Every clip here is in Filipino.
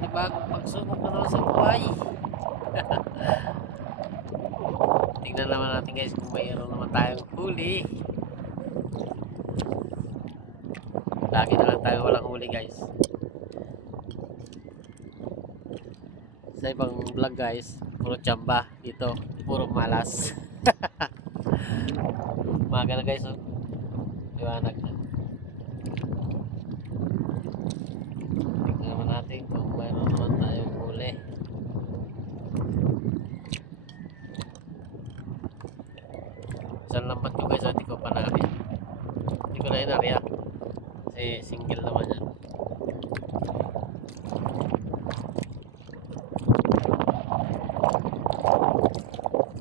panibagong pagsubok na naman sa buhay. Tingnan naman natin guys kung mayroon naman tayong huli. Lagi na lang tayo walang huli guys. Sa ibang vlog guys, puro tsamba. Dito, puro malas. Maga na guys, oh. Liwanag na. Tingnan naman natin kung mayroon naman tayong huli. Isang lambat ko guys, hindi ko pa nari. Hindi ko na inari ha. Kasi single naman yan.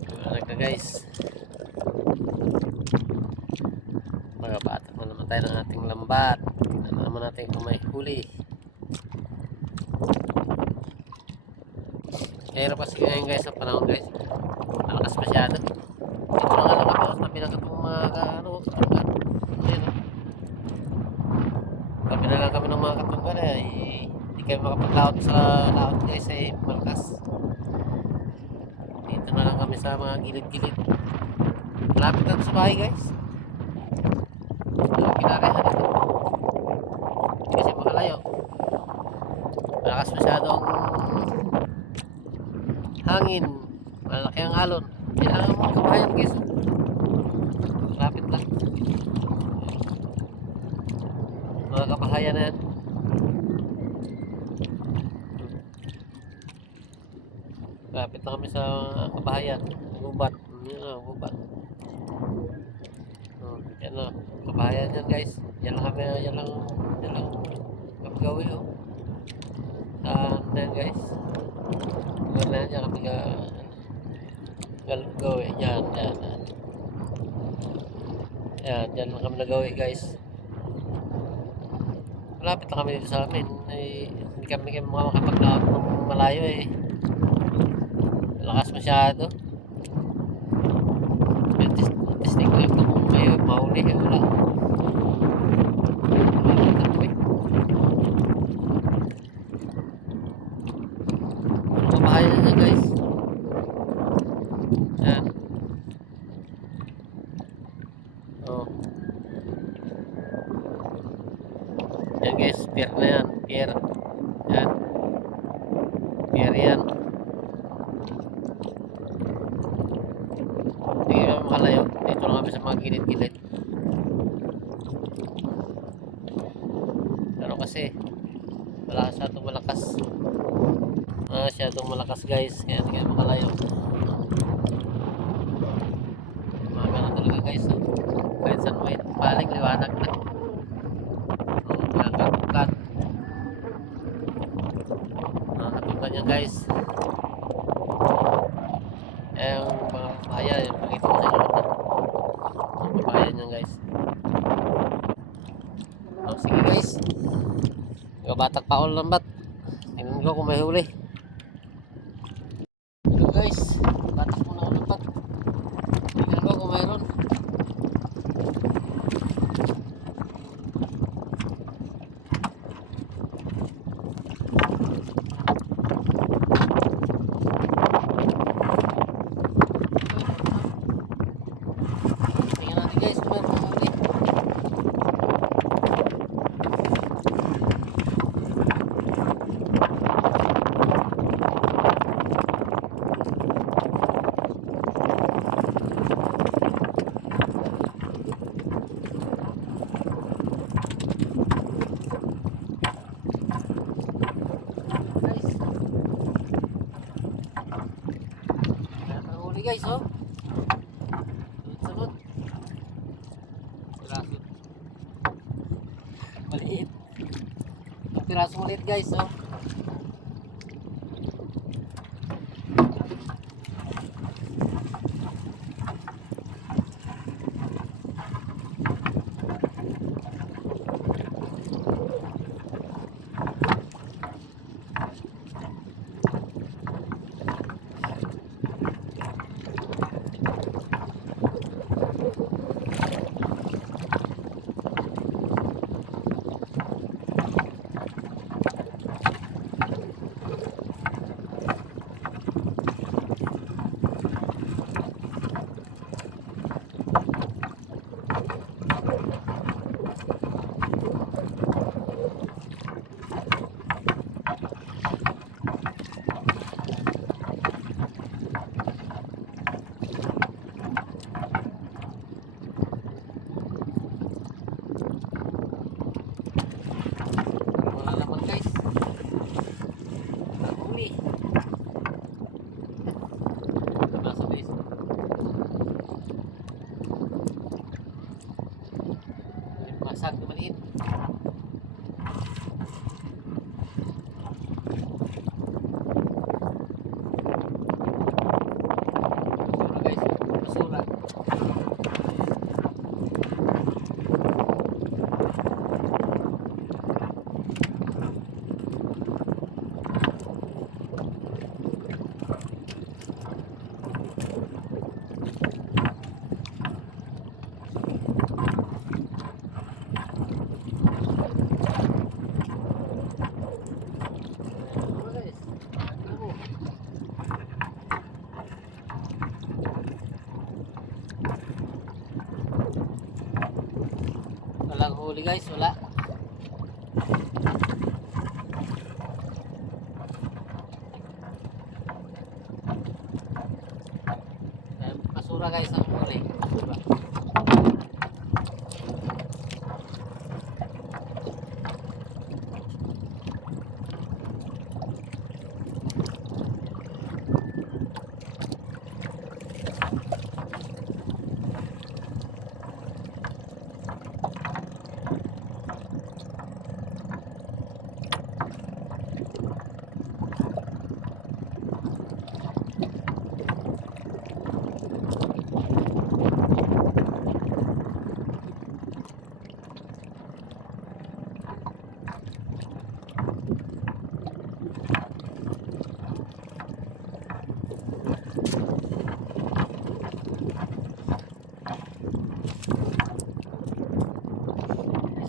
Liwanag na guys. Mga bata mo naman tayo ng ating lambat. Tingnan naman natin kung may huli. Kaya kasi ngayon guys sa panahon guys, malakas masyado. Ito na nga lang kami sa pinagat ng mga katunggan. Ayan o. Kami na lang kami ng mga katunggan ay hindi kayo makapag-laot sa laot guys ay malakas. Dito na lang kami sa mga gilid-gilid. Malapit lang sa bahay guys. Kinarihan dito. Hindi kasi makalayo. Malakas masyado ang hangin. Malaki ang alon. Kailangan mga kabayan guys. Lapit lang. Mga kabahayan na yan. Lapit lang kami sa kabahayan. Gubat. Yan o, gubat. Yan o, kabahayan yan guys. Yan lang kami, yan lang kami gawin o. Yan guys. Yan na yan kami gawin. Yan. Yan lang kami nagawin guys. Malapit lang kami dito sa amin. Hindi kami makapag-laot ng malayo eh. Malakas masyado. Testing lang ito kung may mahuli eh. Wala. Kabahayan na guys. Yan. Oh. Yan guys, pier na yan. Pier. Yan. Pier yan. Hindi kami makalayo. Dito lang kami sa mga gilid-gilid. Pero kasi wala masyadong malakas. Masyadong malakas guys. Kaya hindi kami makalayo. Mga ganun talaga guys. Oh. Kahit saan may paling liwanag na. Nakatukat. Nakatukat niya guys. Yung mga papaya, yung pakita ko sa inyo na. Yung papaya niya guys. So, sige guys. Batak pa all lambat. Tingnan ko kung may huli. So guys, batak muna all lambat. Tingnan ko kung mayroon. Guys, oh. Sunod. Piraso. Maliit. Ang piraso maliit guys, oh. huli. Nabasa guys. Masag na maliit. Basura guys. Basura. Walang huli guys, wala. Basura guys ang huli. Basura.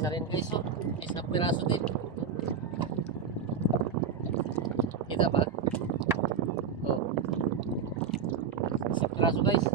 Isa rin guys, oh. Isang piraso din. Kita ba? Oh. Isang piraso guys.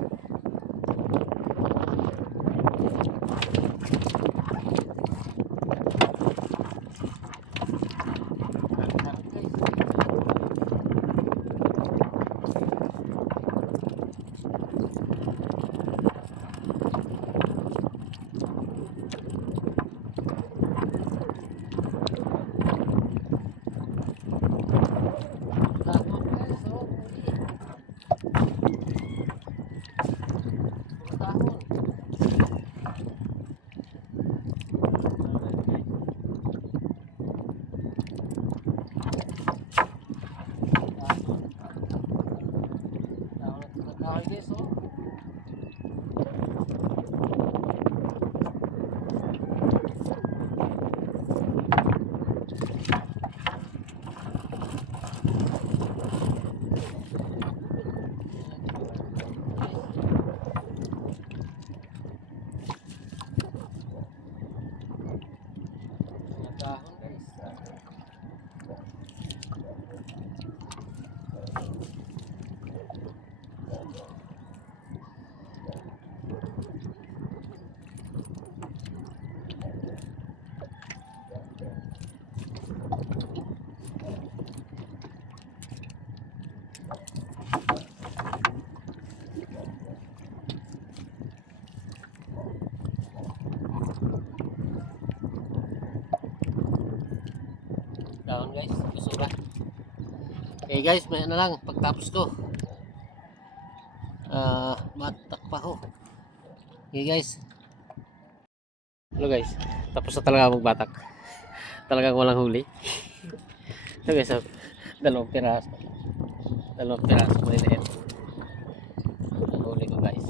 Down guys, basura. Okay guys, may na lang pagtapos ko. Batak pa ho. Okay guys. Hello guys, tapos na talaga magbatak. Talagang walang huli. Ito guys, dalawang piraso. Dalawang piraso maliliit. Ang huli ko guys.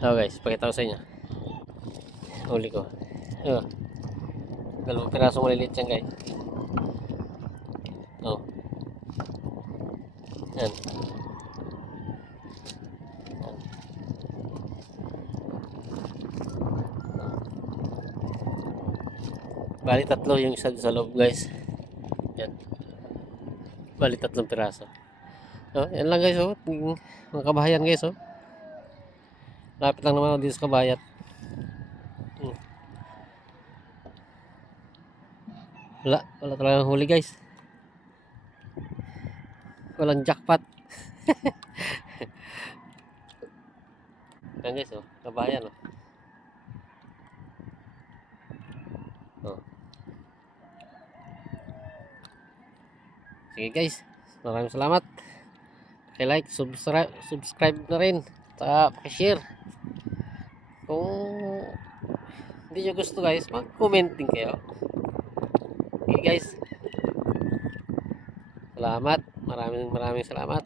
So guys, pakita ko sa inyo. Huli ko. Dalawang piraso maliliit yan guys. Oh. Yan. Bali tatlo yung isa sa loob guys. Yan. Bali tatlong piraso. Oh, yan lang guys oh. Mga kabahayan guys oh. Lapit lang naman ako dito sa kabayat. Wala talagang huli guys. Walang jackpot. Yan guys oh, kabayan oh. Oh. Sige guys, maraming salamat. Like, subscribe na rin. Saka share. Kung hindi nyo gusto guys, mag-comment din kayo. Okay guys. Salamat. Maraming salamat.